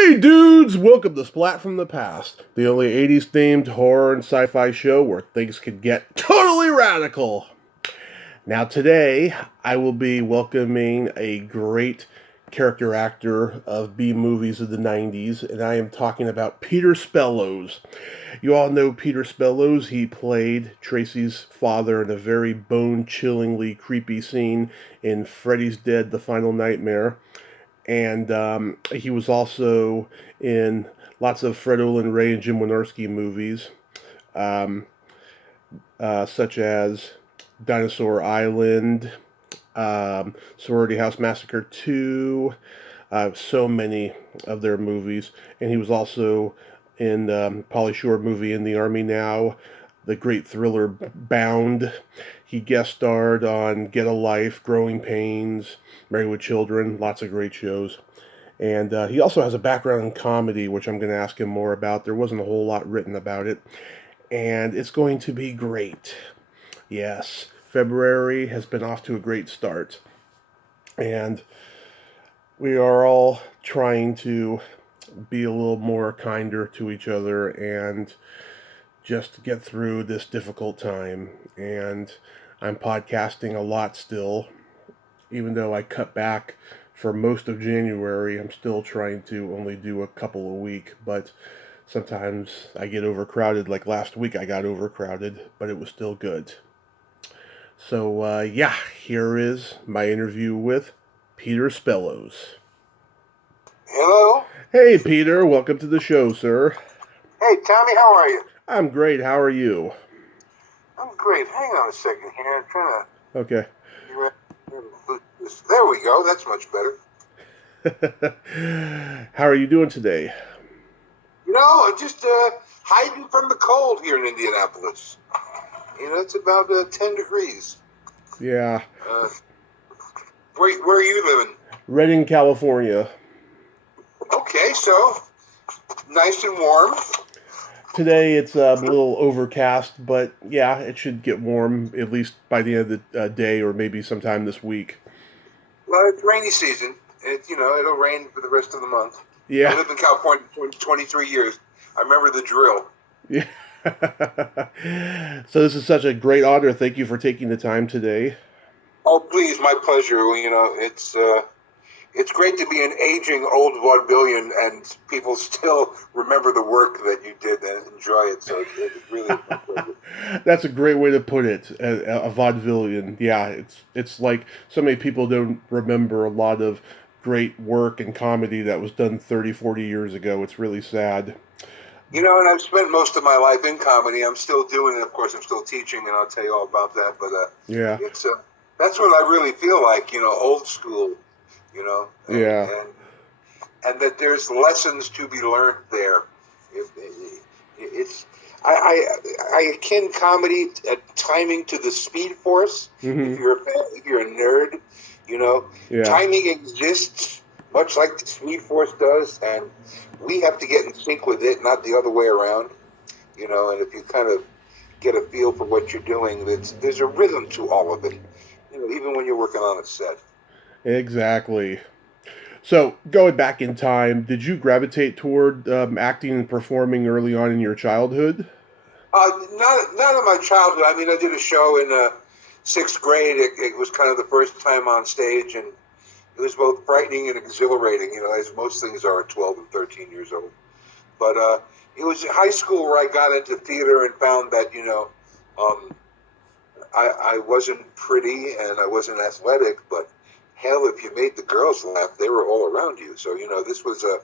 Hey dudes, welcome to Splat from the Past, the only 80s themed horror and sci-fi show where things can get totally radical. Now today, I will be welcoming a great character actor of B-movies of the 90s, and I am talking about Peter Spellos. You all know Peter Spellos. He played Tracy's father in a very bone-chillingly creepy scene in Freddy's Dead: The Final Nightmare. And he was also in lots of Fred Olen Ray and Jim Wynorski movies, um, such as Dinosaur Island, Sorority House Massacre 2, so many of their movies. And he was also in the Pauly Shore movie In the Army Now, the great thriller Bound. He guest starred on Get a Life, Growing Pains, Married with Children, lots of great shows. And he also has a background in comedy, which I'm going to ask him more about. There wasn't a whole lot written about it. And it's going to be great. Yes, February has been off to a great start. And we are all trying to be a little more kinder to each other and just get through this difficult time. And I'm podcasting a lot still, even though I cut back for most of January. I'm still trying to only do a couple a week, but sometimes I get overcrowded. Like last week I got overcrowded, but it was still good. So here is my interview with Peter Spellos. Hello? Hey Peter, welcome to the show, sir. Hey Tommy, how are you? I'm great, how are you? I'm great. Hang on a second here. I'm trying to... Okay. There we go. That's much better. How are you doing today? You know, I'm just hiding from the cold here in Indianapolis. You know, it's about 10 degrees. Yeah. Where are you living? Redding, California. Okay, so nice and warm. Today it's a little overcast, but yeah, it should get warm at least by the end of the day or maybe sometime this week. Well, it's rainy season. It'll rain for the rest of the month. Yeah. I lived in California for 23 years. I remember the drill. Yeah. So this is such a great honor. Thank you for taking the time today. Oh, please, my pleasure. You know, it's great to be an aging old vaudevillian and people still remember the work that you did and enjoy it. So it's really my pleasure. That's a great way to put it, a vaudevillian. Yeah, it's like so many people don't remember a lot of great work and comedy that was done 30, 40 years ago. It's really sad. You know, and I've spent most of my life in comedy. I'm still doing it. Of course, I'm still teaching, and I'll tell you all about that. But yeah, that's what I really feel like, you know, old school, you know. And that there's lessons to be learned there. I akin comedy timing to the Speed Force. Mm-hmm. If you're a nerd, you know, timing exists much like the Speed Force does, and we have to get in sync with it, not the other way around. You know, and if you kind of get a feel for what you're doing, there's a rhythm to all of it. You know, even when you're working on a set. Exactly. So, going back in time, did you gravitate toward acting and performing early on in your childhood? Not in my childhood. I mean, I did a show in sixth grade. It was kind of the first time on stage, and it was both frightening and exhilarating, you know, as most things are at 12 and 13 years old. But it was in high school where I got into theater and found that, you know, I wasn't pretty and I wasn't athletic, but hell, if you made the girls laugh, they were all around you. So, you know, this was a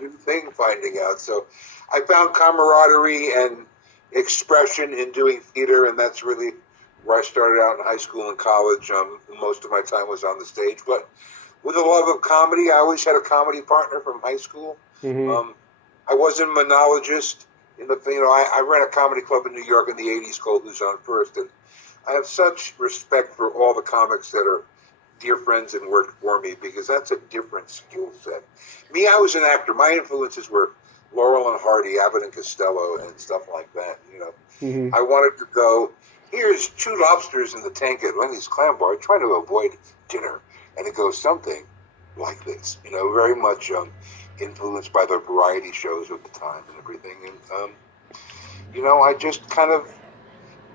new thing finding out. So I found camaraderie and expression in doing theater, and that's really where I started out in high school and college. Most of my time was on the stage, but with a love of comedy, I always had a comedy partner from high school. Mm-hmm. I wasn't a monologist. I ran a comedy club in New York in the 80s called Who's On First, and I have such respect for all the comics that are dear friends and worked for me, because that's a different skill set. Me, I was an actor. My influences were Laurel and Hardy, Abbott and Costello, and stuff like that. You know, Mm-hmm. I wanted to go, here's 2 lobsters in the tank at Lenny's Clam Bar, trying to avoid dinner. And it goes something like this, you know, very much influenced by the variety shows of the time and everything. And I just kind of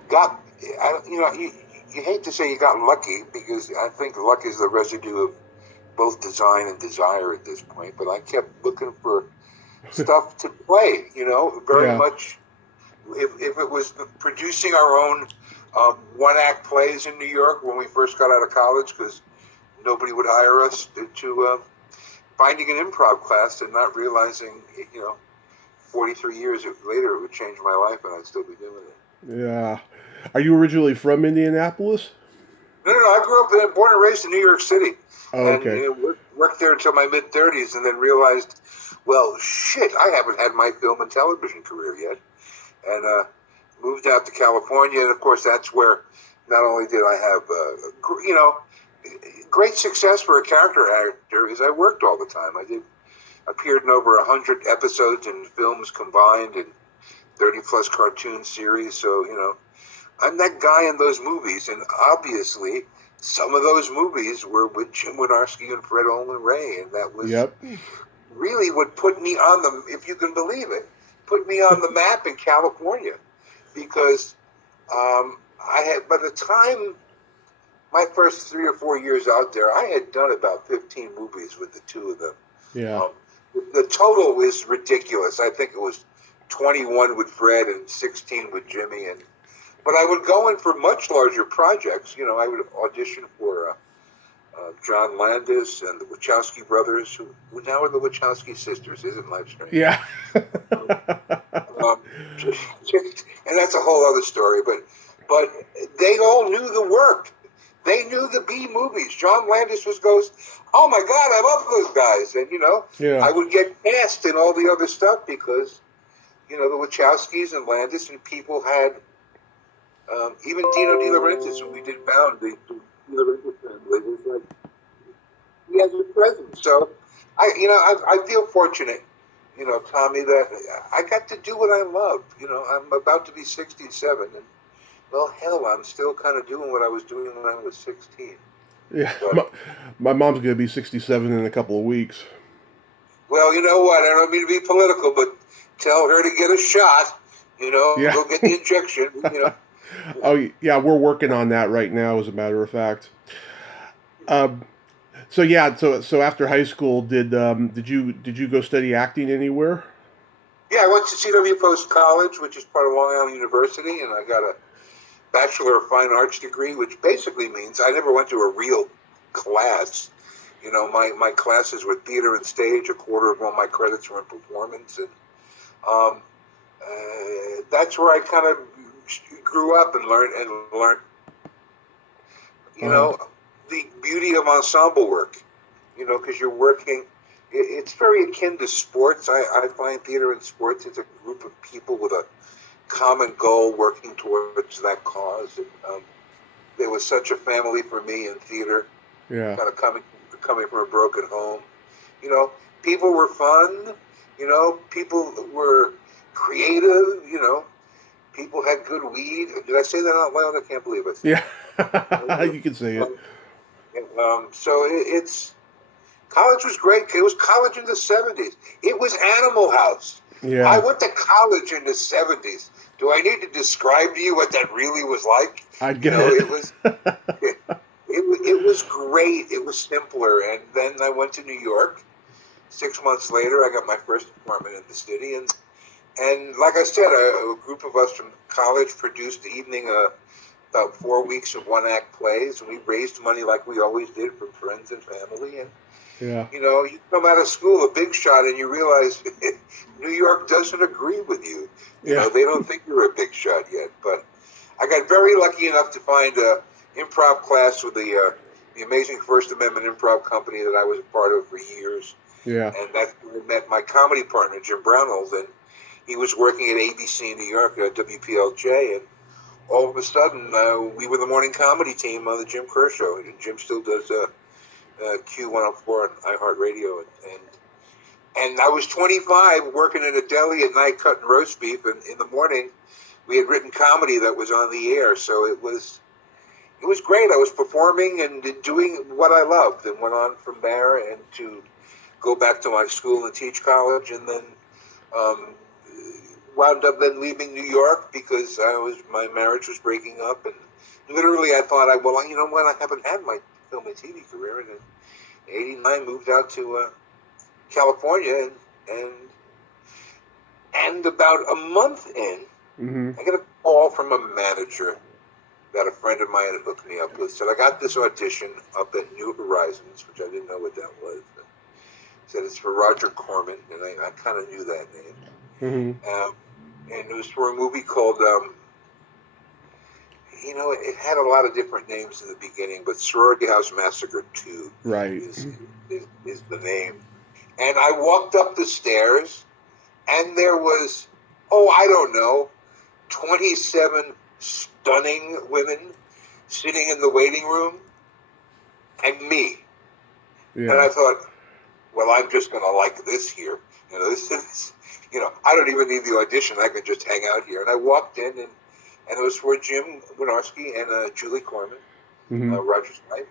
got, you hate to say you got lucky, because I think luck is the residue of both design and desire at this point. But I kept looking for stuff to play, very Yeah. much. If it was producing our own one-act plays in New York when we first got out of college, because nobody would hire us, to finding an improv class and not realizing, 43 years later it would change my life and I'd still be doing it. Yeah. Are you originally from Indianapolis? No. I grew up born and raised in New York City, Oh, and okay. worked there until my mid-30s, and then realized, well, shit, I haven't had my film and television career yet, and moved out to California, and of course that's where not only did I have, great success for a character actor, is I worked all the time. I appeared in over 100 episodes and films combined, and 30-plus cartoon series, so, I'm that guy in those movies, and obviously some of those movies were with Jim Wynorski and Fred Olin Ray, and that was Yep. really what put me on the, if you can believe it, put me on the map in California, because I had, by the time my first 3 or 4 years out there, I had done about 15 movies with the two of them. Yeah. The total is ridiculous. I think it was 21 with Fred and 16 with Jimmy, but I would go in for much larger projects. I would audition for John Landis and the Wachowski brothers, who now are the Wachowski sisters. Isn't life strange? Yeah. And that's a whole other story. But they all knew the work. They knew the B movies. John Landis goes, oh my God, I love those guys. And, Yeah. I would get cast in all the other stuff because, the Wachowskis and Landis and people had, even Dino De Laurentiis, when we did Bound, the De Laurentiis family, was like, he has a presence. So, I feel fortunate, Tommy, that I got to do what I love. I'm about to be 67, and, well, hell, I'm still kind of doing what I was doing when I was 16. Yeah. But, My mom's going to be 67 in a couple of weeks. well, you know what? I don't mean to be political, but tell her to get a shot. Yeah. Go get the injection. Oh, yeah, we're working on that right now, as a matter of fact. So yeah, so after high school, did you go study acting anywhere? Yeah, I went to CW Post College, which is part of Long Island University, and I got a Bachelor of Fine Arts degree, which basically means I never went to a real class. My classes were theater and stage. A quarter of all my credits were in performance, and that's where I kind of grew up and learned. The beauty of ensemble work. Because you're working. It's very akin to sports. I find theater and sports is a group of people with a common goal working towards that cause. And, there was such a family for me in theater. Yeah. Kind of coming from a broken home. People were fun. People were creative. People had good weed. Did I say that out loud? I can't believe it. Yeah. You can say it. So it's college was great. It was college in the 70s. It was Animal House. Yeah. I went to college in the 70s. Do I need to describe to you what that really was like? I get it. It was great. It was simpler. And then I went to New York. 6 months later, I got my first apartment in the city. And like I said, a group of us from college produced the evening about 4 weeks of one-act plays. And we raised money like we always did from friends and family. And Yeah. you come out of school a big shot and you realize New York doesn't agree with you. They don't think you're a big shot yet. But I got very lucky enough to find an improv class with the amazing First Amendment Improv Company that I was a part of for years. Yeah. And that's where I met my comedy partner, Jim Brownell. And he was working at ABC in New York at WPLJ. And all of a sudden, we were the morning comedy team on the Jim Kerr Show. And Jim still does Q104 on iHeartRadio, and I was 25 working in a deli at night cutting roast beef, and in the morning we had written comedy that was on the air, so it was great. I was performing and doing what I loved, and went on from there and to go back to my school and teach college, and then um, wound up then leaving New York because my marriage was breaking up, and literally I thought, well, you know what, I haven't had my film and TV career, and in '89 moved out to California, and about a month in, I get a call from a manager that a friend of mine had hooked me up with. Said, I got this audition up at New Horizons, which I didn't know what that was. Said it's for Roger Corman, and I kind of knew that name. And it was for a movie called, it had a lot of different names in the beginning, but Sorority House Massacre 2 is the name. And I walked up the stairs, and there was, I don't know, 27 stunning women sitting in the waiting room, and me. Yeah. And I thought, well, I'm just going to like this here. This is, I don't even need the audition. I can just hang out here. And I walked in, and it was for Jim Wynorski and Julie Corman, Roger's wife.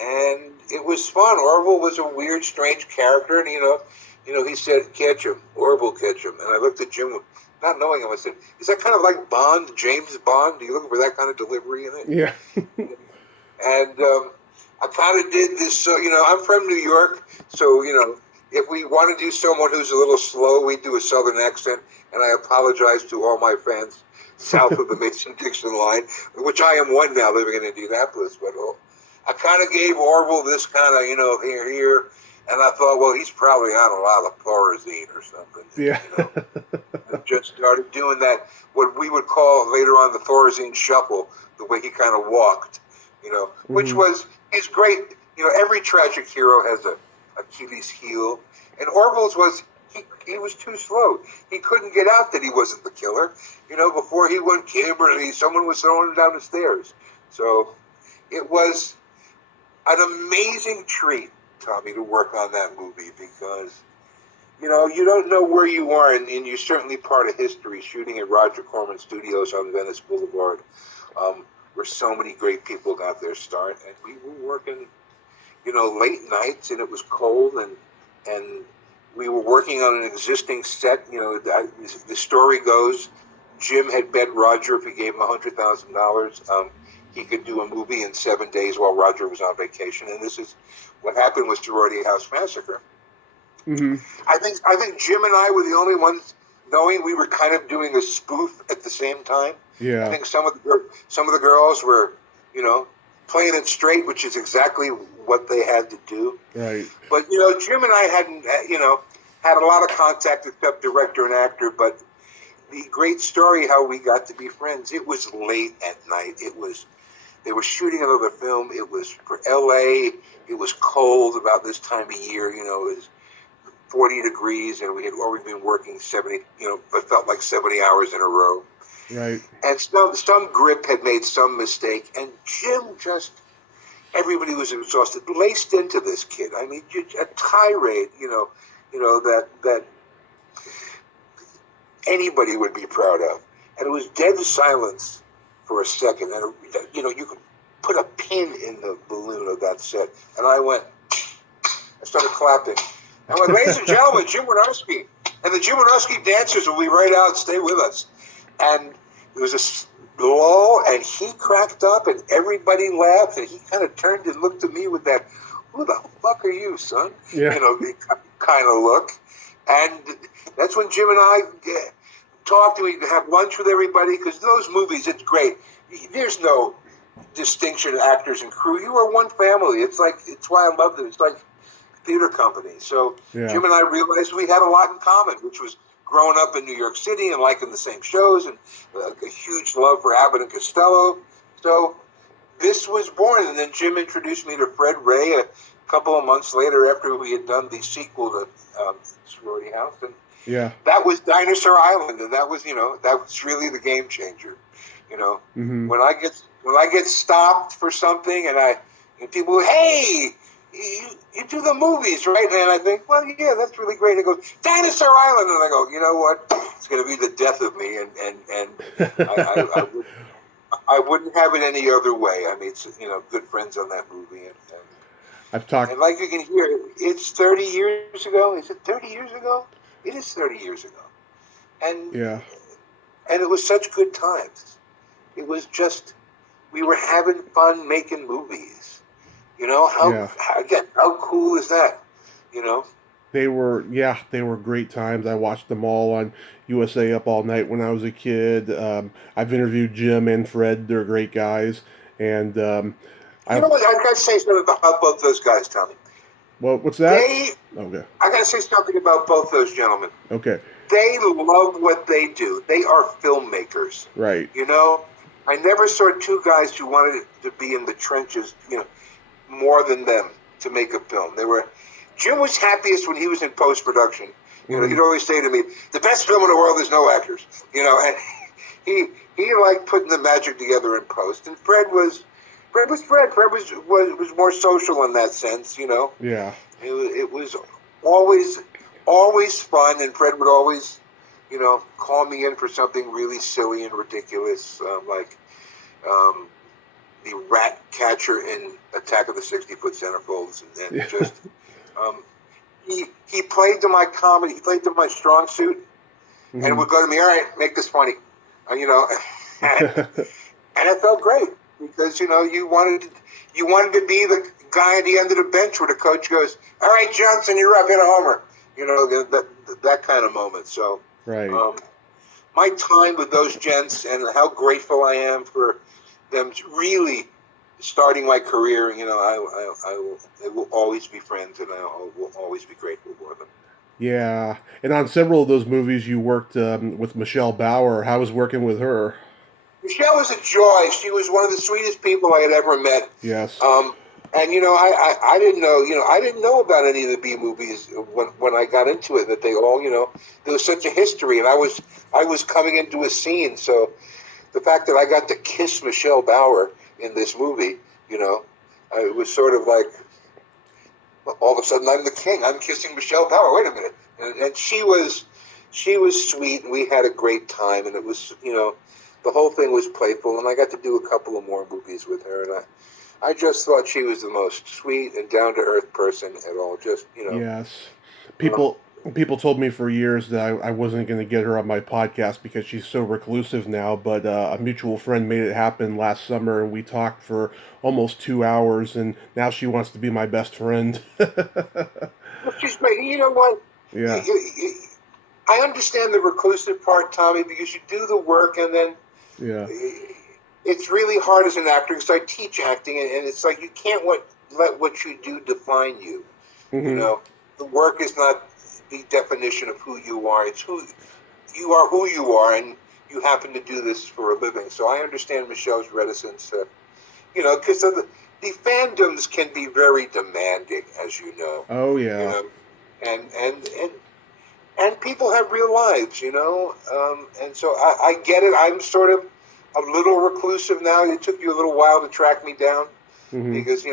And it was fun. Orville was a weird, strange character, and he said, "Catch him, Orville, catch him." And I looked at Jim, not knowing him. I said, "Is that kind of like Bond, James Bond? Are you looking for that kind of delivery in it?" Yeah. And I kind of did this. So I'm from New York, so if we want to do someone who's a little slow, we do a Southern accent. And I apologize to all my fans south of the Mason-Dixon line, which I am one now, living in Indianapolis, but. I kind of gave Orville this kind of, here, and I thought, well, he's probably on a lot of Thorazine or something. Yeah. And just started doing that, what we would call later on the Thorazine shuffle, the way he kind of walked, which was his great, every tragic hero has a Achilles heel, and Orville's was, he was too slow. He couldn't get out that he wasn't the killer. Before he went Kimberly, someone was throwing him down the stairs. So it was an amazing treat, Tommy, to work on that movie because, you don't know where you are, and you're certainly part of history shooting at Roger Corman Studios on Venice Boulevard, where so many great people got their start. And we were working, late nights, and it was cold, and we were working on an existing set. The story goes, Jim had bet Roger if he gave him $100,000, he could do a movie in 7 days while Roger was on vacation, and this is what happened with Sorority House Massacre. I think Jim and I were the only ones knowing we were kind of doing a spoof at the same time. Yeah, I think some of the girls were, playing it straight, which is exactly what they had to do. Right. But Jim and I hadn't, had a lot of contact except director and actor, but. The great story how we got to be friends. It was late at night. They were shooting another film. It was for L.A. It was cold about this time of year. It was 40 degrees, and we had already been working 70. It felt like 70 hours in a row. Right. And some grip had made some mistake, and Jim everybody was exhausted. Laced into this kid. I mean, a tirade. That. Anybody would be proud of. And it was dead silence for a second. And, you could put a pin in the balloon of that set. And I started clapping. I went, ladies and gentlemen, Jim Wynorski. And the Jim Wynorski dancers will be right out, stay with us. And there was a lull, and he cracked up, and everybody laughed, and he kind of turned and looked at me with that, who the fuck are you, son? Yeah. Kind of look. And that's when Jim and I talked, and we have lunch with everybody, because those movies, it's great. There's no distinction of actors and crew. You are one family. It's why I love them. It's like theater company. So yeah. Jim and I realized we had a lot in common, which was growing up in New York City and liking the same shows, and a huge love for Abbott and Costello. So this was born, and then Jim introduced me to Fred Ray a couple of months later after we had done the sequel to Sorority House, and yeah, that was Dinosaur Island, and that was really the game changer. When I get stopped for something, and people go, hey, you do the movies, right? And I think, well, yeah, that's really great. And it goes, Dinosaur Island, and I go, you know what? It's going to be the death of me, and I wouldn't have it any other way. I made good friends on that movie, and I've talked. And like you can hear, it's 30 years ago. Is it 30 years ago? It is 30 years ago. And Yeah, and it was such good times. It was just, we were having fun making movies. You know, yeah. how cool is that? You know? They were great times. I watched them all on USA Up All Night when I was a kid. I've interviewed Jim and Fred. They're great guys. And You know I've what? I got to say something about both those guys, Tommy. well, what's that? They, Okay, I got to say something about both those gentlemen. okay, They love what they do. They are filmmakers. right. You know, I never saw two guys who wanted to be in the trenches, more than them to make a film. Jim was happiest when he was in post production. He'd always say to me, "The best film in the world is no actors." And he liked putting the magic together in post. And Fred was Fred. Fred was more social in that sense. Yeah, It was always fun, and Fred would always, call me in for something really silly and ridiculous, like the rat catcher in Attack of the 60-Foot Centerfolds, and just he played to my comedy, he played to my strong suit, and would go to me, all right, make this funny, and it felt great because you wanted to be the guy at the end of the bench where the coach goes, all right, Johnson, you're up, hit a homer, that kind of moment. So right. my time with those gents and how grateful I am for them really starting my career, I will always be friends, and I will always be grateful for them. Yeah, and on several of those movies, you worked with Michelle Bauer. How was working with her? Michelle was a joy. She was one of the sweetest people I had ever met. Yes. And I didn't know, I didn't know about any of the B movies when I got into it. That they all, there was such a history, and I was coming into a scene. So the fact that I got to kiss Michelle Bauer in this movie, it was sort of like, all of a sudden I'm the king. I'm kissing Michelle Bauer. Wait a minute, and she was sweet, and we had a great time, and it was, the whole thing was playful, and I got to do a couple of more movies with her, and I just thought she was the most sweet and down to earth person at all. Just Yes. People told me for years that I wasn't going to get her on my podcast because she's so reclusive now, but a mutual friend made it happen last summer, and we talked for almost 2 hours, and now she wants to be my best friend. she's great. You know what? Yeah. I understand the reclusive part, Tommy, because you do the work, and then Yeah. it's really hard as an actor because I teach acting, and it's like you can't let what you do define you. The work is not the definition of who you are. It's who you are, and you happen to do this for a living. So I understand Michelle's reticence, because the fandoms can be very demanding, as you know. Oh yeah. And people have real lives, and so I get it. I'm sort of a little reclusive now. It took you a little while to track me down because I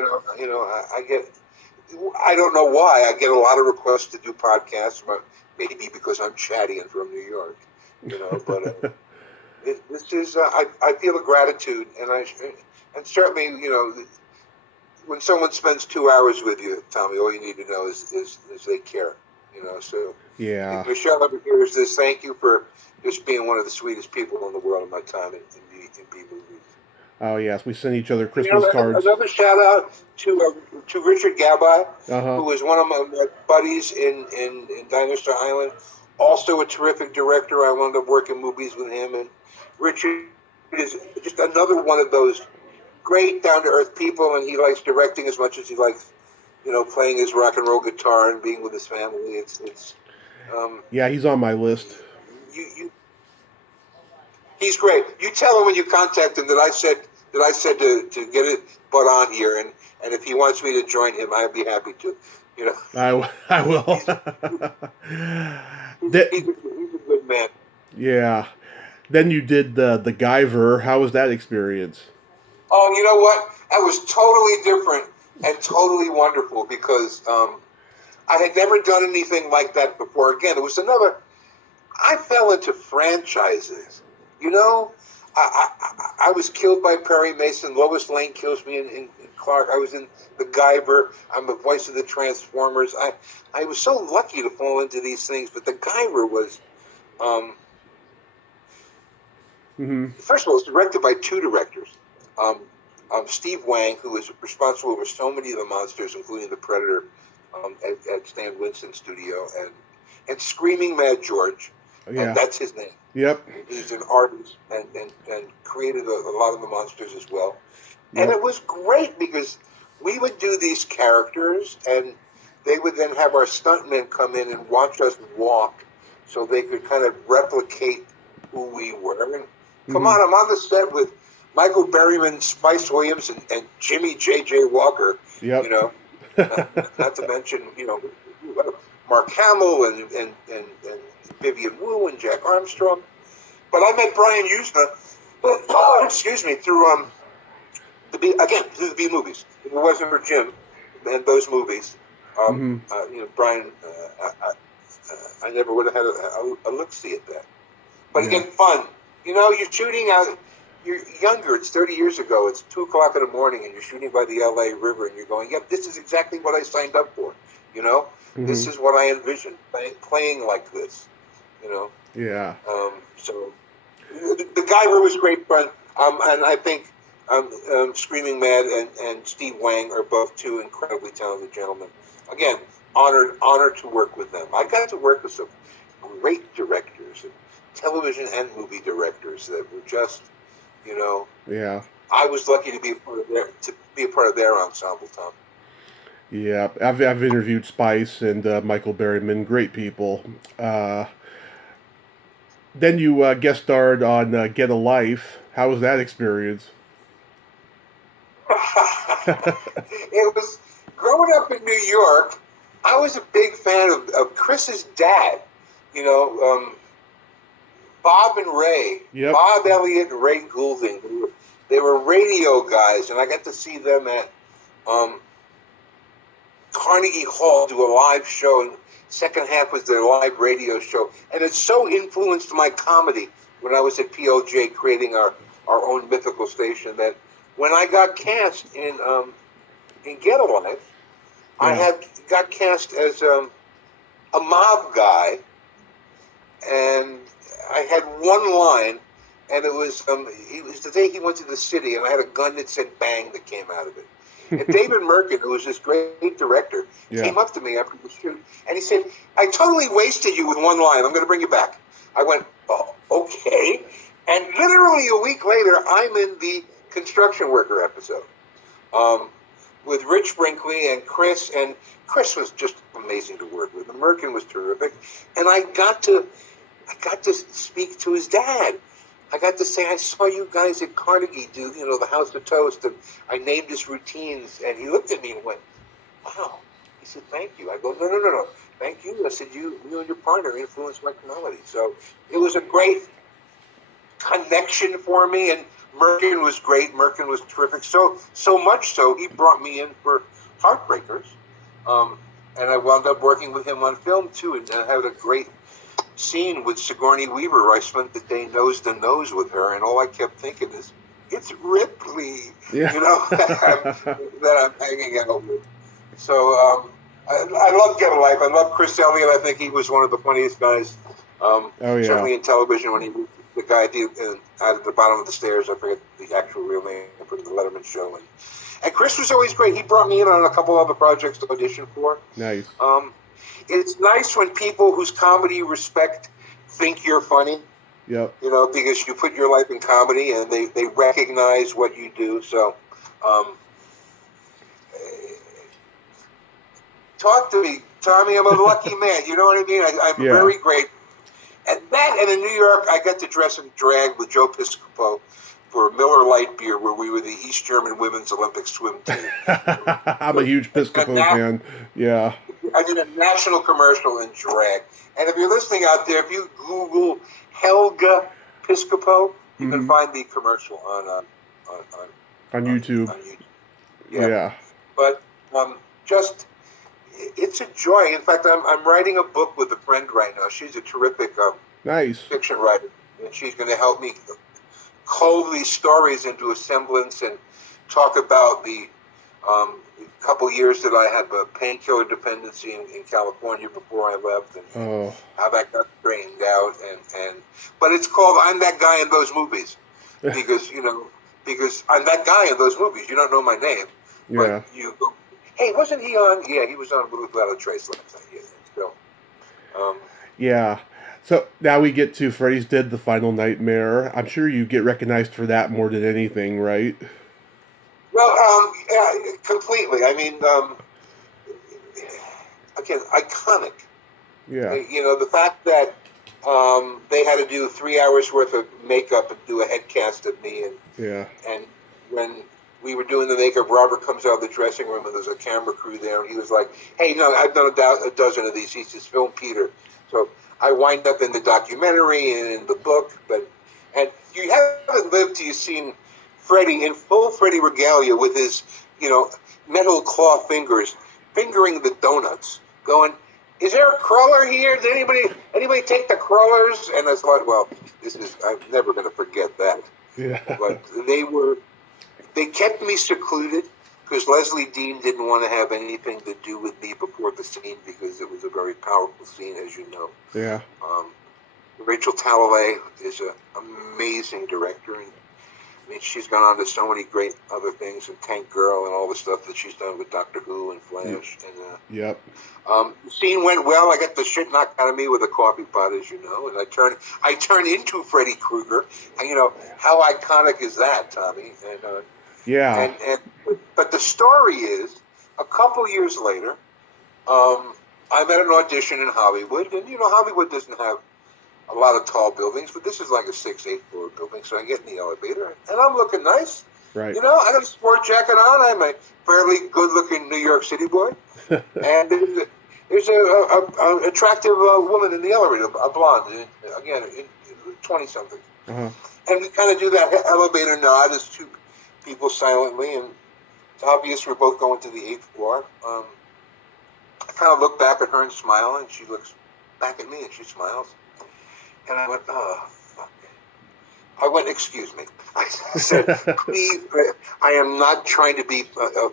don't know why I get a lot of requests to do podcasts, but maybe because I'm chatty and from New York, But this is I feel a gratitude, and certainly when someone spends 2 hours with you, Tommy, all you need to know is they care, So Yeah. if Michelle ever hears this, thank you for just being one of the sweetest people in the world in my time in B movies. Oh yes, we sent each other Christmas cards. Another shout out to Richard Gabai, Uh-huh. who was one of my buddies in Dinosaur Island. Also a terrific director. I wound up working movies with him, and Richard is just another one of those great down to earth people, and he likes directing as much as he likes, playing his rock and roll guitar and being with his family. Yeah, he's on my list. He's great. You tell him when you contact him that I said to get it put on here, and if he wants me to join him, I'd be happy to. I will. He's a good man. Yeah. Then you did the Guyver. How was that experience? Oh, you know what? That was totally different and totally wonderful because I had never done anything like that before. Again, it was another. I fell into franchises. I was killed by Perry Mason. Lois Lane kills me in Clark. I was in The Guyver. I'm the voice of the Transformers. I was so lucky to fall into these things, but The Guyver was, first of all, it was directed by two directors. Steve Wang, who was responsible for so many of the monsters, including The Predator, at Stan Winston's studio, and Screaming Mad George, and that's his name. Yep. He's an artist and created a lot of the monsters as well. Yep. And it was great because we would do these characters, and they would then have our stuntmen come in and watch us walk so they could kind of replicate who we were. And come on, I'm on the set with Michael Berryman, Spice Williams, and Jimmy J.J. Walker. Yep. You know, not to mention, you know, Mark Hamill and Vivian Wu and Jack Armstrong. But I met Brian Usna, excuse me, through the B movies. If it wasn't for Jim and those movies, you know, Brian, I never would have had a look-see at that. But again, fun. You know, you're shooting out. You're younger. It's 30 years ago. It's 2:00 in the morning, and you're shooting by the L.A. River, and you're going, "Yep, this is exactly what I signed up for." You know, this is what I envisioned playing like this. You know. Yeah. So the Guyver was great fun, and I think Screaming Mad and Steve Wang are both two incredibly talented gentlemen. Again, honored to work with them. I got to work with some great directors, and television and movie directors that were just, you know. Yeah. I was lucky to be a part of their ensemble, Tom. Yeah, I've interviewed Spice and Michael Berryman, great people. Then you guest starred on Get a Life. How was that experience? It was, growing up in New York, I was a big fan of Chris's dad. You know, Bob and Ray. Yep. Bob Elliott and Ray Goulding. They were radio guys, and I got to see them at Carnegie Hall do a live show, and second half was their live radio show. And it so influenced my comedy when I was at POJ creating our own mythical station that when I got cast in Get a Life, I got cast as a mob guy, and I had one line, and it was the day he went to the city, and I had a gun that said "bang" that came out of it. And David Merkin, who was this great director, came up to me after the shoot, and he said, "I totally wasted you with one line. I'm going to bring you back." I went, "Oh, okay." And literally a week later, I'm in the construction worker episode with Rich Brinkley and Chris. And Chris was just amazing to work with. And Merkin was terrific. And I got to speak to his dad. I got to say, "I saw you guys at Carnegie do, you know, the House of Toast, and I named his routines." And he looked at me and went, "Wow." He said, "Thank you." I go, No. Thank you. I said, you and your partner influenced my comedy. So it was a great connection for me. And Merkin was great. Merkin was terrific. So much so, he brought me in for Heartbreakers. And I wound up working with him on film, too, and I had a great scene with Sigourney Weaver where I spent the day nose to nose with her, and all I kept thinking is, "It's Ripley," you know, that I'm hanging out with. So I love Get a Life. I love Chris Elliott. I think he was one of the funniest guys, certainly in television when he was the guy out at the bottom of the stairs. I forget the actual real name for the Letterman show. And Chris was always great. He brought me in on a couple other projects to audition for. Nice. It's nice when people whose comedy you respect think you're funny. Yep. You know, because you put your life in comedy and they recognize what you do. So, talk to me, Tommy. I'm a lucky man. You know what I mean? I'm very grateful. And in New York, I got to dress in drag with Joe Piscopo for Miller Lite Beer, where we were the East German Women's Olympic swim team. I'm a huge Piscopo fan. Yeah. I did a national commercial in drag. And if you're listening out there, if you Google Helga Piscopo, you can find the commercial on YouTube. On YouTube. Yeah. But it's a joy. In fact, I'm writing a book with a friend right now. She's a terrific nice fiction writer, and she's going to help me cull these stories into a semblance and talk about the couple years that I had a painkiller dependency in California before I left, and how that got straightened out. But it's called "I'm That Guy in Those Movies" because I'm that guy in those movies. You don't know my name, but you go, hey, wasn't he on? Yeah, he was on Without a Trace last night. Yeah, so. Yeah. So now we get to Freddy's Dead, The Final Nightmare. I'm sure you get recognized for that more than anything, right? Well, yeah, completely. I mean, again, iconic. Yeah. The fact that they had to do 3 hours worth of makeup and do a head cast of me, and when we were doing the makeup, Robert comes out of the dressing room and there's a camera crew there, and he was like, "Hey, no, I've done a dozen of these." He says, "Film Peter." So I wind up in the documentary and in the book, and you haven't lived till you've seen Freddy in full Freddy regalia with his, metal claw fingers fingering the donuts, going, "Is there a crawler here? Did anybody take the crawlers?" And I thought, well, I'm never going to forget that. Yeah. But they kept me secluded because Leslie Dean didn't want to have anything to do with me before the scene because it was a very powerful scene, as you know. Yeah. Rachel Talalay is an amazing director, and I mean, she's gone on to so many great other things, and Tank Girl and all the stuff that she's done with Doctor Who and Flash. Yep. The scene went well. I got the shit knocked out of me with a coffee pot, as you know, and I turn into Freddy Krueger. And, how iconic is that, Tommy? And yeah. But the story is, a couple years later, I'm at an audition in Hollywood, and Hollywood doesn't have a lot of tall buildings, but this is like a 6-8 floor building, so I get in the elevator, and I'm looking nice. Right. I got a sport jacket on. I'm a fairly good-looking New York City boy, and there's a attractive woman in the elevator, a blonde, again, 20-something. Uh-huh. And we kind of do that elevator nod as two people silently, and it's obvious we're both going to the 8th floor. I kind of look back at her and smile, and she looks back at me and she smiles. And I went, oh, fuck. I went, excuse me. I said, please, I am not trying to be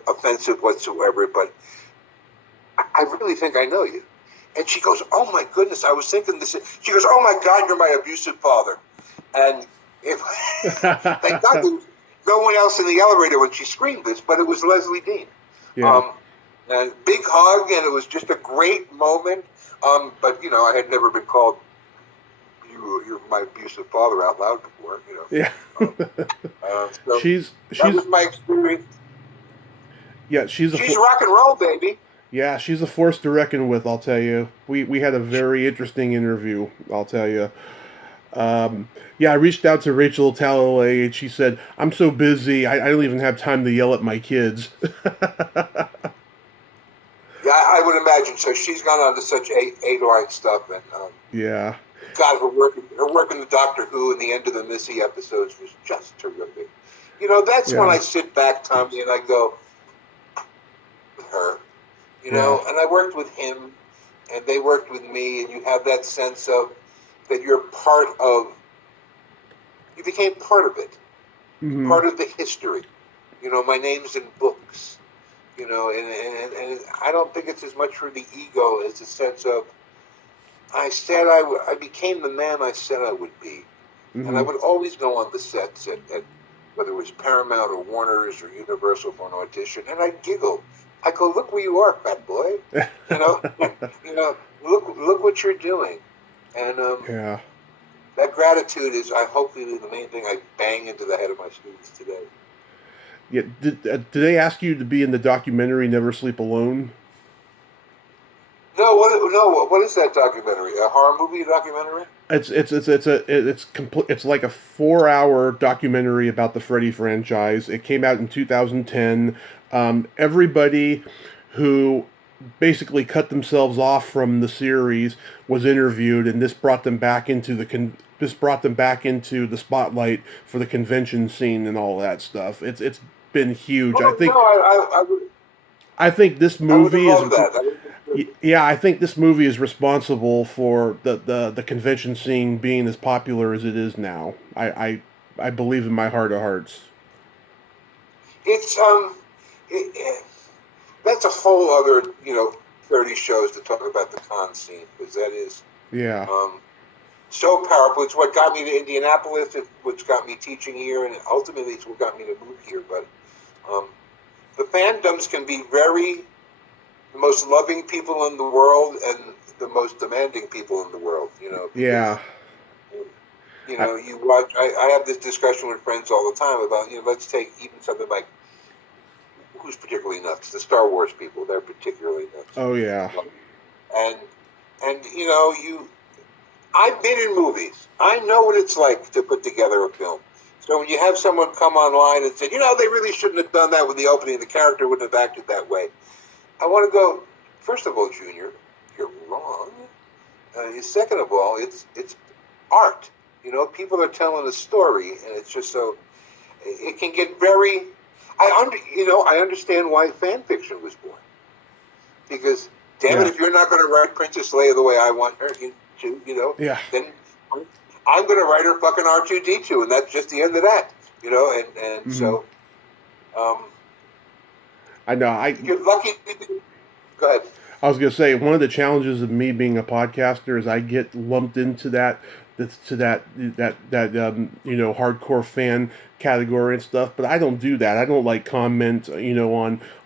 offensive whatsoever, but I really think I know you. And she goes, oh my goodness, I was thinking this. She goes, oh my God, you're my abusive father. And thank God there was no one else in the elevator when she screamed this, but it was Leslie Dean. Yeah. And big hug, and it was just a great moment. But, I had never been called, you're my abusive father out loud before, Yeah. So that was my experience. Yeah, she's rock and roll, baby. Yeah, she's a force to reckon with, I'll tell you. We had a very interesting interview, I'll tell you. I reached out to Rachel Talalay, and she said, I'm so busy, I don't even have time to yell at my kids. Yeah, I would imagine so. She's gone on to such A-line stuff, and yeah. God, her work in the Doctor Who and the end of the Missy episodes was just terrific. That's when I sit back, Tommy, and I go, with her, and I worked with him, and they worked with me, and you have that sense of that you became part of it, part of the history. My name's in books, and I don't think it's as much for the ego as a sense of, I became the man I said I would be. And I would always go on the sets at whether it was Paramount or Warner's or Universal for an audition, and I'd giggle. I go, look where you are, fat boy. Look what you're doing. And that gratitude is, hopefully, the main thing I bang into the head of my students today. Yeah, did they ask you to be in the documentary Never Sleep Alone? No, what is that documentary? A horror movie documentary? It's like a 4-hour documentary about the Freddy franchise. It came out in 2010. Everybody who basically cut themselves off from the series was interviewed, and this brought them back into the spotlight for the convention scene and all that stuff. It's been huge. I think this movie is. Yeah, I think this movie is responsible for the convention scene being as popular as it is now. I I believe in my heart of hearts. It's that's a whole other 30 shows to talk about the con scene, because that is Yeah. So powerful. It's what got me to Indianapolis. It's what got me teaching here, and ultimately it's what got me to move here. But the fandoms can be the most loving people in the world and the most demanding people in the world. Yeah. Because you watch. I have this discussion with friends all the time about let's take even something like who's particularly nuts. The Star Wars people, they're particularly nuts. Oh yeah. And I've been in movies. I know what it's like to put together a film. So when you have someone come online and say, they really shouldn't have done that with the opening, the character wouldn't have acted that way. I want to go, first of all, Junior, you're wrong. Second of all, it's art. People are telling a story, and it's just so, it can get very, I understand why fan fiction was born. Because, damn it, if you're not going to write Princess Leia the way I want her to, Yeah. then I'm going to write her fucking R2-D2, and that's just the end of that, and so, I know. you're lucky. Go ahead. I was gonna say one of the challenges of me being a podcaster is I get lumped into that hardcore fan category and stuff, but I don't do that. I don't like comment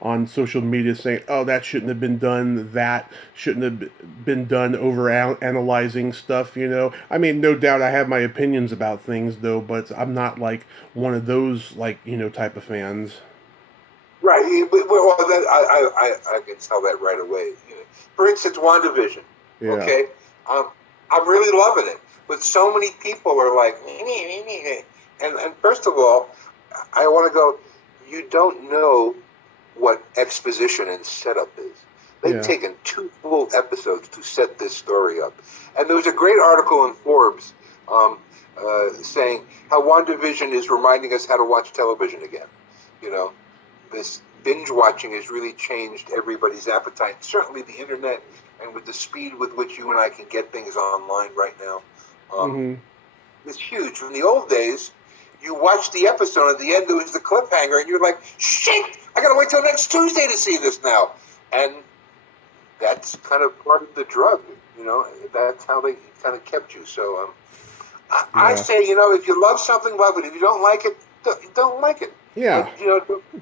on social media saying, oh, that shouldn't have been done, that shouldn't have been done, over analyzing stuff. I mean, no doubt I have my opinions about things though, but I'm not like one of those type of fans. Right. Well, I can tell that right away. For instance, WandaVision. Yeah. Okay. I'm really loving it, but so many people are like, and first of all, I want to go. You don't know what exposition and setup is. They've taken 2 full episodes to set this story up, and there was a great article in Forbes saying how WandaVision is reminding us how to watch television again. This binge watching has really changed everybody's appetite. Certainly the internet, and with the speed with which you and I can get things online right now, it's huge. In the old days, you watched the episode, at the end there was the cliffhanger, and you're like, shit, I gotta wait till next Tuesday to see this now. And that's kind of part of the drug, that's how they kind of kept you. So I say, if you love something, love it. If you don't like it, don't like it. Yeah.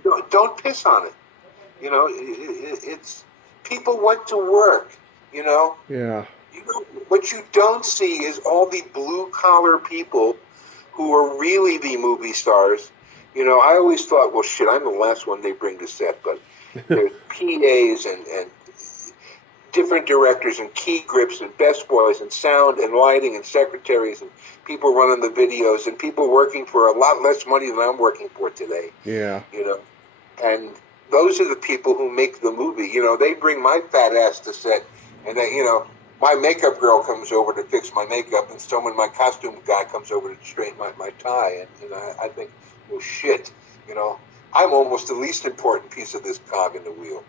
But, don't piss on it. It's people went to work. Yeah. What you don't see is all the blue collar people who are really the movie stars. I always thought, well, shit, I'm the last one they bring to set, but there's PAs and different directors and key grips and best boys and sound and lighting and secretaries and people running the videos and people working for a lot less money than I'm working for today. Yeah. And those are the people who make the movie. They bring my fat ass to set, and my makeup girl comes over to fix my makeup, and someone, my costume guy, comes over to straighten my tie. And I think, well, shit, I'm almost the least important piece of this cog in the wheel.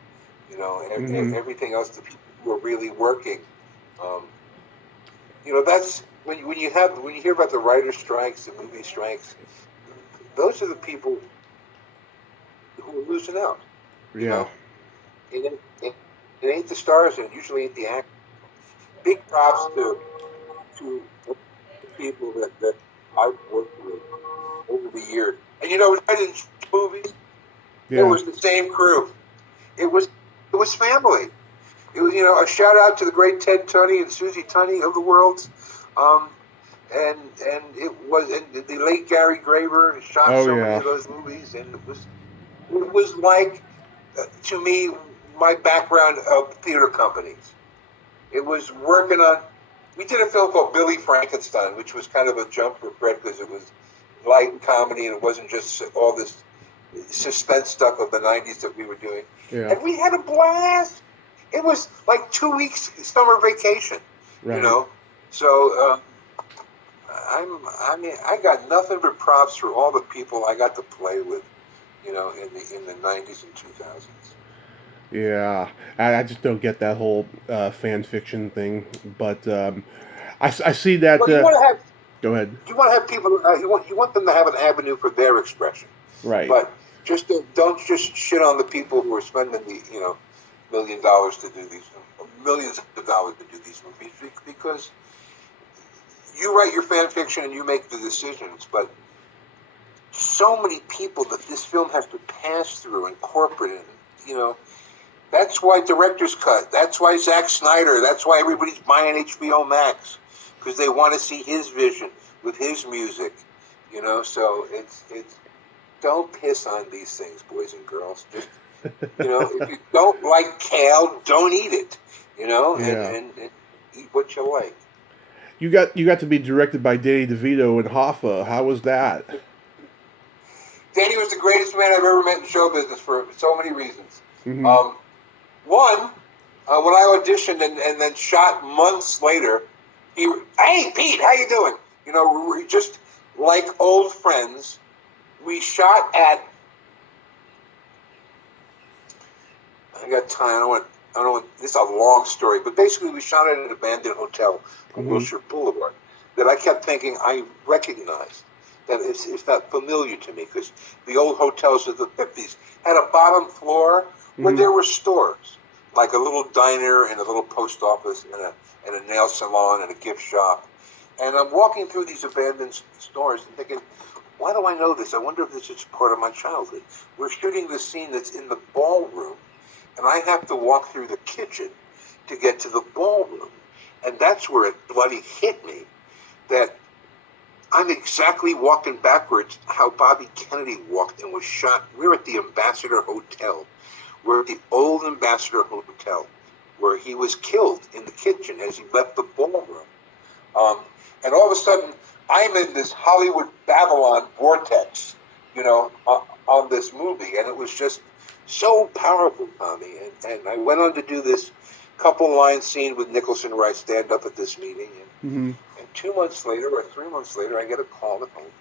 Everything else, the people who are really working. That's when you hear about the writer strikes, the movie strikes. Those are the people who are losing out. Yeah. It ain't the stars, and it usually ain't the actors. Big props to the people that I've worked with over the years. And right in movies, it was the same crew. It was family. It was a shout out to the great Ted Tunney and Susie Tunney of the world. And it was, and the late Gary Graver shot many of those movies, and it was like, to me, my background of theater companies. It was working on. We did a film called Billy Frankenstein, which was kind of a jump for Fred because it was light comedy and it wasn't just all this suspense stuff of the '90s that we were doing. Yeah. And we had a blast. It was like 2 weeks summer vacation, So I got nothing but props for all the people I got to play with, in the '90s and 2000s. Yeah, I just don't get that whole fan fiction thing, but I see that. Well, you want to have. Go ahead. You want to have people. You want them to have an avenue for their expression, Right. but just don't just shit on the people who are spending the $1 million to do these, millions of dollars to do these movies, because you write your fan fiction and you make the decisions, but so many people that this film has to pass through and corporate, and that's why director's cut. That's why Zack Snyder. That's why everybody's buying HBO Max, because they want to see his vision with his music. So it's don't piss on these things, boys and girls. Just if you don't like kale, don't eat it. And eat what you like. You got to be directed by Danny DeVito and Hoffa. How was that? Danny was the greatest man I've ever met in show business for so many reasons. Mm-hmm. One, when I auditioned and then shot months later, hey Pete, how you doing? We just like old friends. We shot at. I got time. I don't want. This is a long story, but basically we shot at an abandoned hotel on Wilshire Boulevard that I kept thinking I recognized. That it's not familiar to me, because the old hotels of the 50s had a bottom floor where there were stores, like a little diner and a little post office and a nail salon and a gift shop. And I'm walking through these abandoned stores and thinking, why do I know this? I wonder if this is part of my childhood. We're shooting the scene that's in the ballroom, and I have to walk through the kitchen to get to the ballroom. And that's where it bloody hit me that I'm exactly walking backwards how Bobby Kennedy walked and was shot. We're at the Ambassador Hotel. We're at the old Ambassador Hotel, where he was killed in the kitchen as he left the ballroom. And all of a sudden, I'm in this Hollywood Babylon vortex, on this movie. And it was just so powerful, Tommy. And I went on to do this couple-line scene with Nicholson where I stand up at this meeting. And 2 months later or 3 months later, I get a call at home.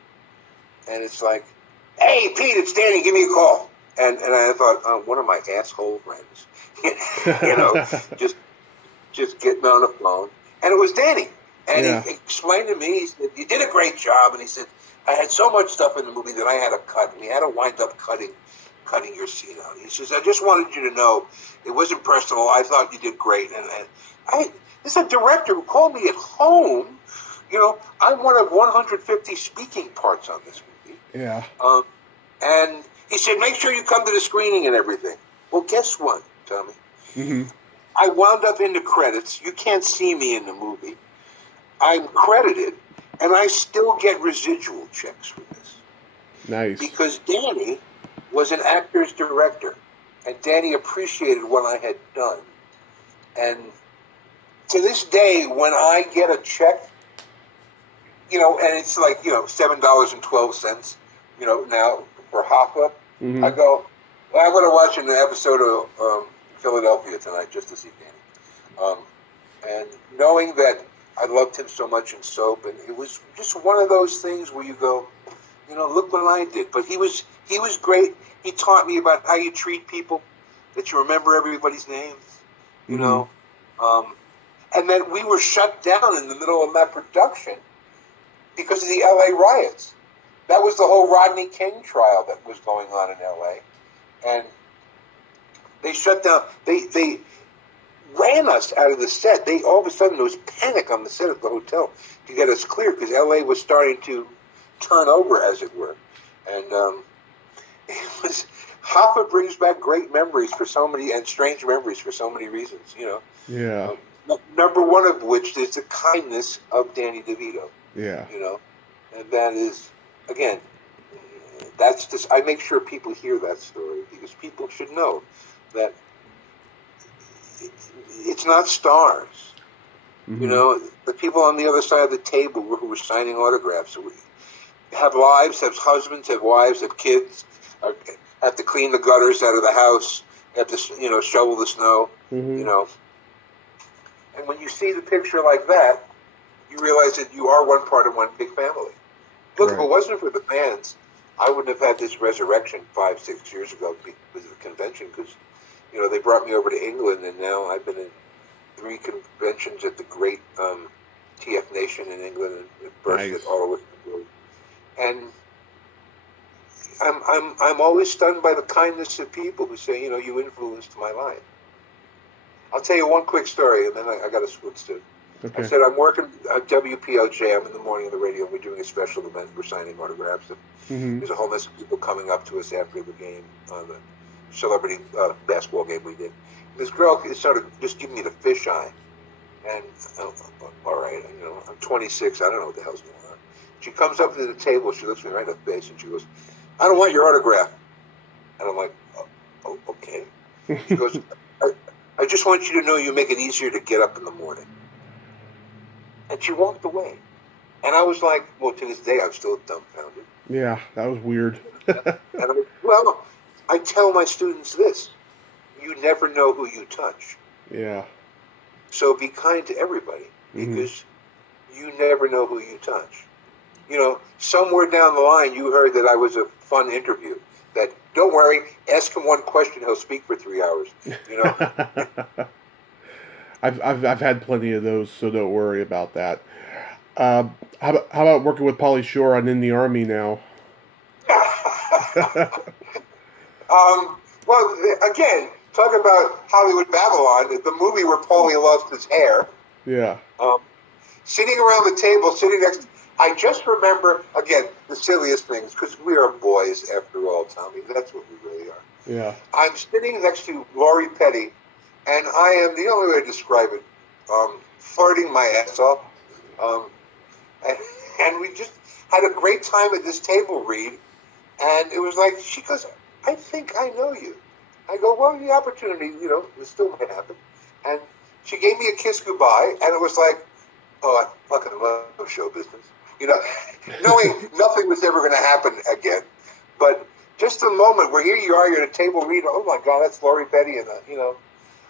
And it's like, hey, Pete, it's Danny, give me a call. And I thought, one of my asshole friends, just getting on the phone. And it was Danny. And he explained to me, he said, you did a great job. And he said, I had so much stuff in the movie that I had to cut. And we had to wind up cutting your scene out. He says, I just wanted you to know it wasn't personal. I thought you did great. And this is a director who called me at home. I'm one of 150 speaking parts on this movie. Yeah. And he said, make sure you come to the screening and everything. Well, guess what, Tommy? I wound up in the credits. You can't see me in the movie. I'm credited, and I still get residual checks for this. Nice. Because Danny was an actor's director, and Danny appreciated what I had done. And to this day, when I get a check, and it's like, $7.12, now for Hoffa, I go, well, I'm going to watch an episode of Philadelphia tonight just to see Danny. And knowing that I loved him so much in Soap, and it was just one of those things where you go, look what I did. But he was great. He taught me about how you treat people, that you remember everybody's names, and then we were shut down in the middle of that production because of the L.A. riots. That was the whole Rodney King trial that was going on in L.A. And they shut down. They ran us out of the set. All of a sudden there was panic on the set of the hotel to get us clear because L.A. was starting to turn over, as it were. And it was Hoffa brings back great memories for so many and strange memories for so many reasons. Yeah. Number one of which is the kindness of Danny DeVito. Yeah. And that is, again, that's just, I make sure people hear that story because people should know that it's not stars. The people on the other side of the table who were signing autographs have lives, have husbands, have wives, have kids, have to clean the gutters out of the house, have to, shovel the snow, And when you see the picture like that, you realize that you are one part of one big family. Look, if it wasn't for the fans, I wouldn't have had this resurrection 5-6 years ago because of the convention, because, they brought me over to England, and now I've been in 3 conventions at the great TF Nation in England, and it burst Nice. it all over the world. And I'm always stunned by the kindness of people who say, you influenced my life. I'll tell you one quick story, and then I got to switch to. Okay. I said I'm working at WPOJ. I'm in the morning on the radio. We're doing a special event. We're signing autographs. And Mm-hmm. there's a whole mess of people coming up to us after the game, the celebrity basketball game we did. And this girl started just giving me the fish eye. And all right, I'm 26. I don't know what the hell's going on. She comes up to the table. She looks me right in the face, and she goes, "I don't want your autograph." And I'm like, "Oh, okay." She goes, I just want you to know you make it easier to get up in the morning. And she walked away. And I was like, well, to this day, I'm still dumbfounded. Yeah, that was weird. And I'm like, well, I tell my students this. You never know who you touch. Yeah. So be kind to everybody, because you never know who you touch. Somewhere down the line, you heard that I was a fun interview. That, don't worry, ask him one question, he'll speak for 3 hours. I've had plenty of those, so don't worry about that. How about working with Pauly Shore on In the Army now? Well, again, talk about Hollywood Babylon, the movie where Paulie lost his hair. Yeah. Sitting around the table, sitting next. I just remember, again, the silliest things, because we are boys after all, Tommy. That's what we really are. Yeah. I'm sitting next to Lori Petty, and I am, the only way to describe it, flirting my ass off. And we just had a great time at this table read, and it was like, she goes, I think I know you. I go, well, the opportunity, it still might happen. And she gave me a kiss goodbye, and it was like, oh, I fucking love show business. Knowing nothing was ever going to happen again. But just the moment where here you are, you're at a table reading, oh my God, that's Lori Petty, and,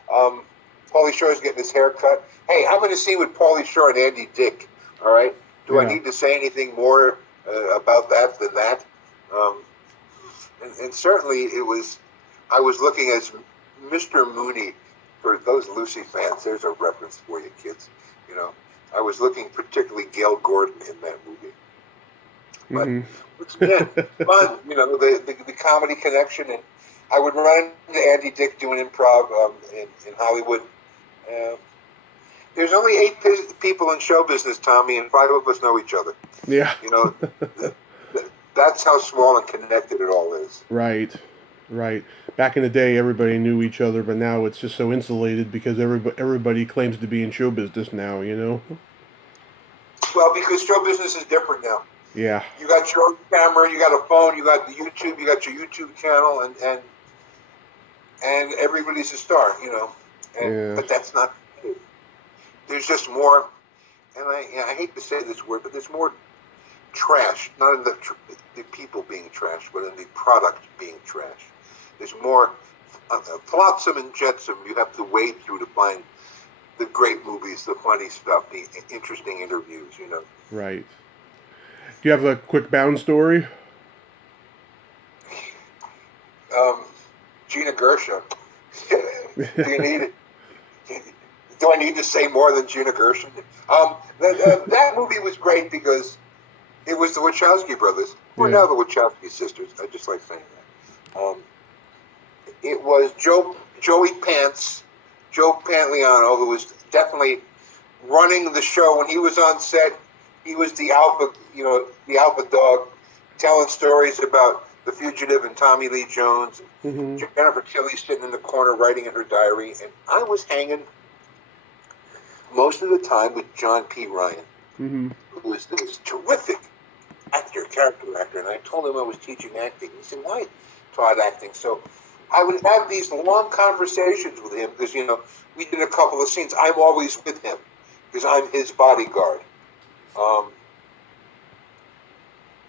Pauly Shore's getting his hair cut. Hey, I'm in a scene with Pauly Shore and Andy Dick, all right? Do I need to say anything more about that than that? And certainly I was looking as Mr. Mooney. For those Lucy fans, there's a reference for you kids. I was looking particularly Gail Gordon in that movie. But it's again fun, the comedy connection. And I would run into Andy Dick doing improv in Hollywood. There's only 8 people in show business, Tommy, and 5 of us know each other. Yeah. That's how small and connected it all is. Right. Back in the day, everybody knew each other, but now it's just so insulated because everybody claims to be in show business now, Well, because show business is different now. Yeah. You got your own camera, you got a phone, you got the YouTube, you got your YouTube channel, and everybody's a star, But that's not it. There's just more, and I hate to say this word, but there's more trash, not in the people being trash, but in the product being trash. There's more flotsam and jetsam you have to wade through to find the great movies, the funny stuff, the interesting interviews, Right. Do you have a quick Bound story? Gina Gershon. Do I need to say more than Gina Gershon? That movie was great because it was the Wachowski brothers. We're now the Wachowski sisters. I just like saying that. It was Joey Pants, Joe Pantoliano, who was definitely running the show. When he was on set, he was the alpha, the alpha dog, telling stories about The Fugitive and Tommy Lee Jones. And Jennifer Tilly sitting in the corner writing in her diary. And I was hanging most of the time with John P. Ryan, who was this terrific character actor. And I told him I was teaching acting. He said, why taught acting? So I would have these long conversations with him because, we did a couple of scenes. I'm always with him because I'm his bodyguard.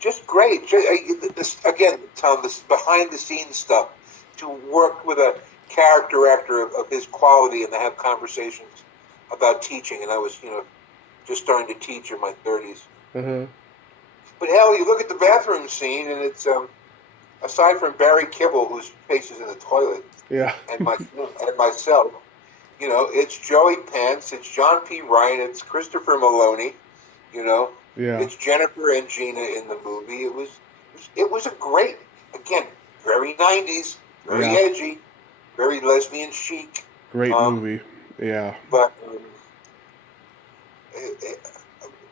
Just great. Again, Tom, this behind-the-scenes stuff, to work with a character actor of his quality and to have conversations about teaching. And I was, just starting to teach in my 30s. But hell, you look at the bathroom scene, and it's aside from Barry Kibble, whose face is in the toilet, and myself, You know, it's Joey Pence, it's John P. Ryan, it's Christopher Maloney. You know, Yeah. it's Jennifer and Gina in the movie. It was a great, again, very 90s, very edgy, very lesbian chic. Great movie. Yeah. But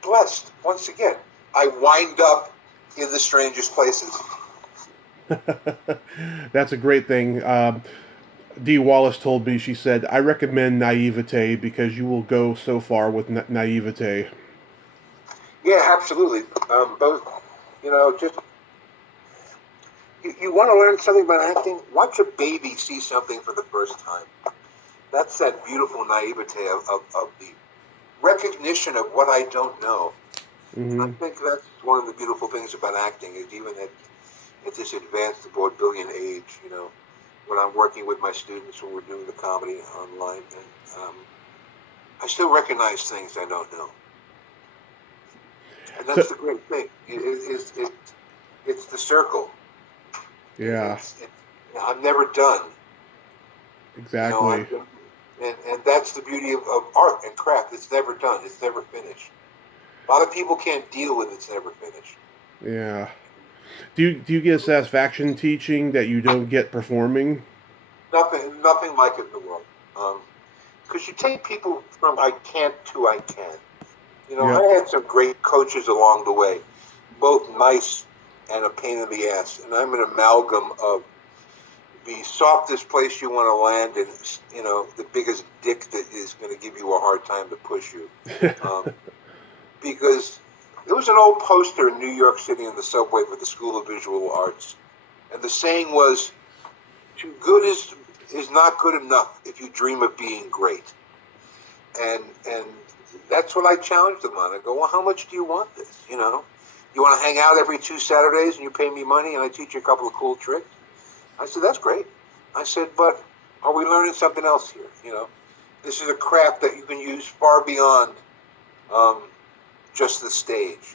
blessed once again. I wind up in the strangest places. That's a great thing. Dee Wallace told me, she said, I recommend naivete because you will go so far with naivete. Yeah, absolutely. Both, you know, just you want to learn something about acting. Watch a baby see something for the first time. That's that beautiful naivete of the recognition of what I don't know. Mm-hmm. I think that's one of the beautiful things about acting is even at this advanced vaudevillian age, you know, when I'm working with my students when we're doing the comedy online, and I still recognize things I don't know. And that's the great thing. It's the circle. Yeah. I'm never done. Exactly. You know, and that's the beauty of art and craft. It's never done. It's never finished. A lot of people can't deal with it's never finished. Yeah. Do you get satisfaction teaching that you don't get performing? Nothing like it in the world. Because you take people from I can't to I can. You know, I had some great coaches along the way, both nice and a pain in the ass. And I'm an amalgam of the softest place you want to land and, you know, the biggest dick that is going to give you a hard time to push you. Because there was an old poster in New York City in the subway for the School of Visual Arts. And the saying was, too good is not good enough if you dream of being great. And that's what I challenged them on. I go, well, how much do you want this? You know, you want to hang out every 2 Saturdays and you pay me money and I teach you a couple of cool tricks? I said, that's great. I said, but are we learning something else here? You know, this is a craft that you can use far beyond just the stage.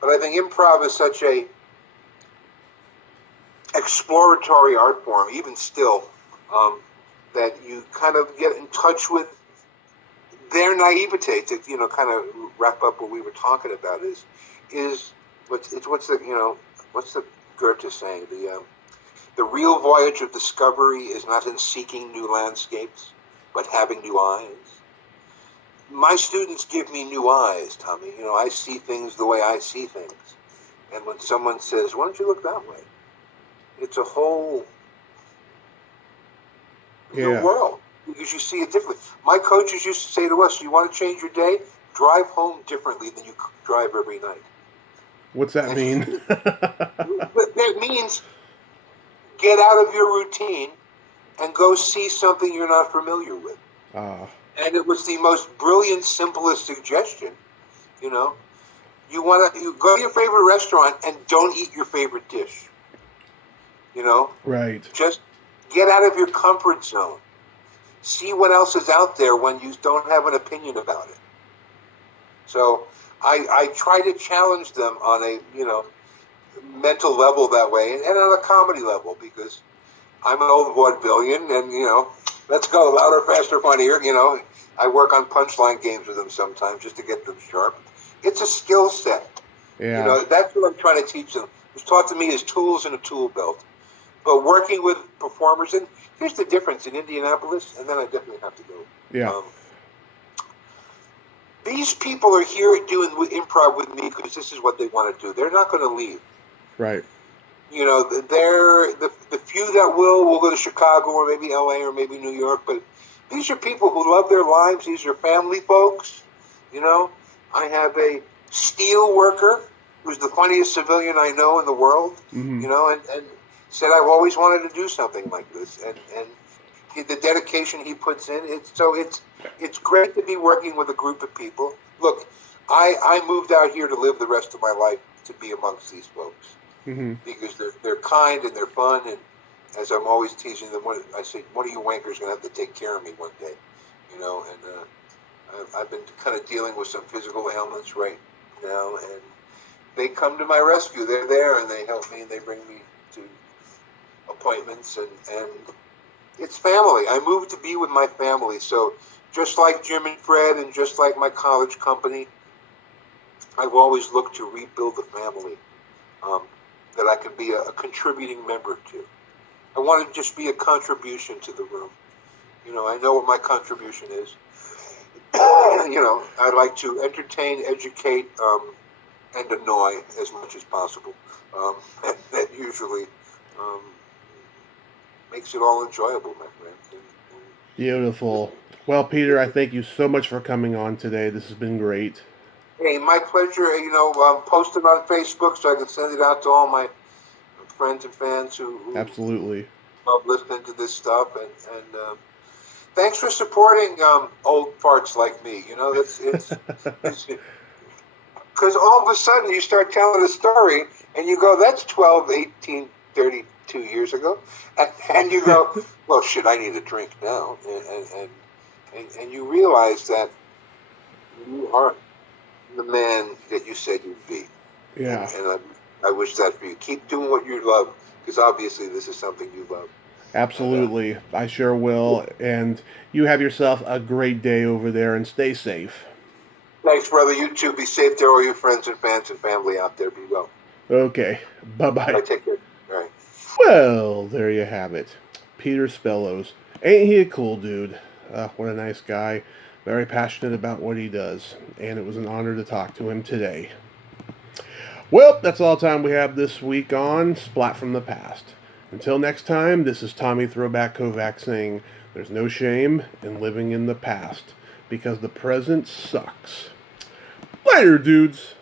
But I think improv is such a exploratory art form, even still, that you kind of get in touch with their naivete. To, you know, kind of wrap up what we were talking about is what's the Goethe saying? The real voyage of discovery is not in seeking new landscapes, but having new eyes. My students give me new eyes, Tommy. You know, I see things the way I see things. And when someone says, why don't you look that way? It's a whole new world because you see it differently. My coaches used to say to us, you want to change your day? Drive home differently than you drive every night. What's that mean? It means get out of your routine and go see something you're not familiar with. And it was the most brilliant, simplest suggestion. You know, you go to your favorite restaurant and don't eat your favorite dish. You know, right? Just get out of your comfort zone. See what else is out there when you don't have an opinion about it. So I try to challenge them on a, you know, mental level that way and on a comedy level because I'm an old vaudevillian and, you know, let's go louder, faster, funnier. You know, I work on punchline games with them sometimes just to get them sharp. It's a skill set. Yeah. You know, that's what I'm trying to teach them. It's taught to me as tools in a tool belt. But working with performers, and here's the difference in Indianapolis, and then I definitely have to go. Yeah. These people are here doing improv with me because this is what they want to do. They're not going to leave. Right. You know, they're the few that will go to Chicago or maybe LA or maybe New York, but these are people who love their lives. These are family folks. You know, I have a steel worker who's the funniest civilian I know in the world. Mm-hmm. You know, and said I've always wanted to do something like this, and the dedication he puts in. It's great to be working with a group of people. Look, I moved out here to live the rest of my life to be amongst these folks because they're kind and they're fun, and as I'm always teasing them, I say one of you wankers gonna have to take care of me one day, you know. And I've been kind of dealing with some physical ailments right now, and they come to my rescue. They're there and they help me and they bring me to appointments and it's family. I moved to be with my family. So just like Jim and Fred and just like my college company, I've always looked to rebuild the family um, that I can be a contributing member to. I want to just be a contribution to the room. I know what my contribution is. I like to entertain, educate, and annoy as much as possible. That usually um, makes it all enjoyable, my friend. Beautiful. Well, Peter, I thank you so much for coming on today. This has been great. Hey, my pleasure. Post it on Facebook so I can send it out to all my friends and fans who Absolutely. love listening to this stuff. And thanks for supporting old farts like me. It's because all of a sudden you start telling a story and you go, that's 12, 18, 32 years ago. And you go, well, shit, I need a drink now. And you realize that you are the man that you said you'd be. Yeah. And I wish that for you. Keep doing what you love, because obviously this is something you love. Absolutely. I sure will. And you have yourself a great day over there and stay safe. Thanks, brother. You too. Be safe to all your friends and fans and family out there. Be well. Okay. Bye-bye. Bye. Take care. All right. Well, there you have it. Peter Spellos. Ain't he a cool dude? What a nice guy. Very passionate about what he does. And it was an honor to talk to him today. Well, that's all the time we have this week on Splat from the Past. Until next time, this is Tommy Throwback Kovac saying, there's no shame in living in the past, because the present sucks. Later, dudes!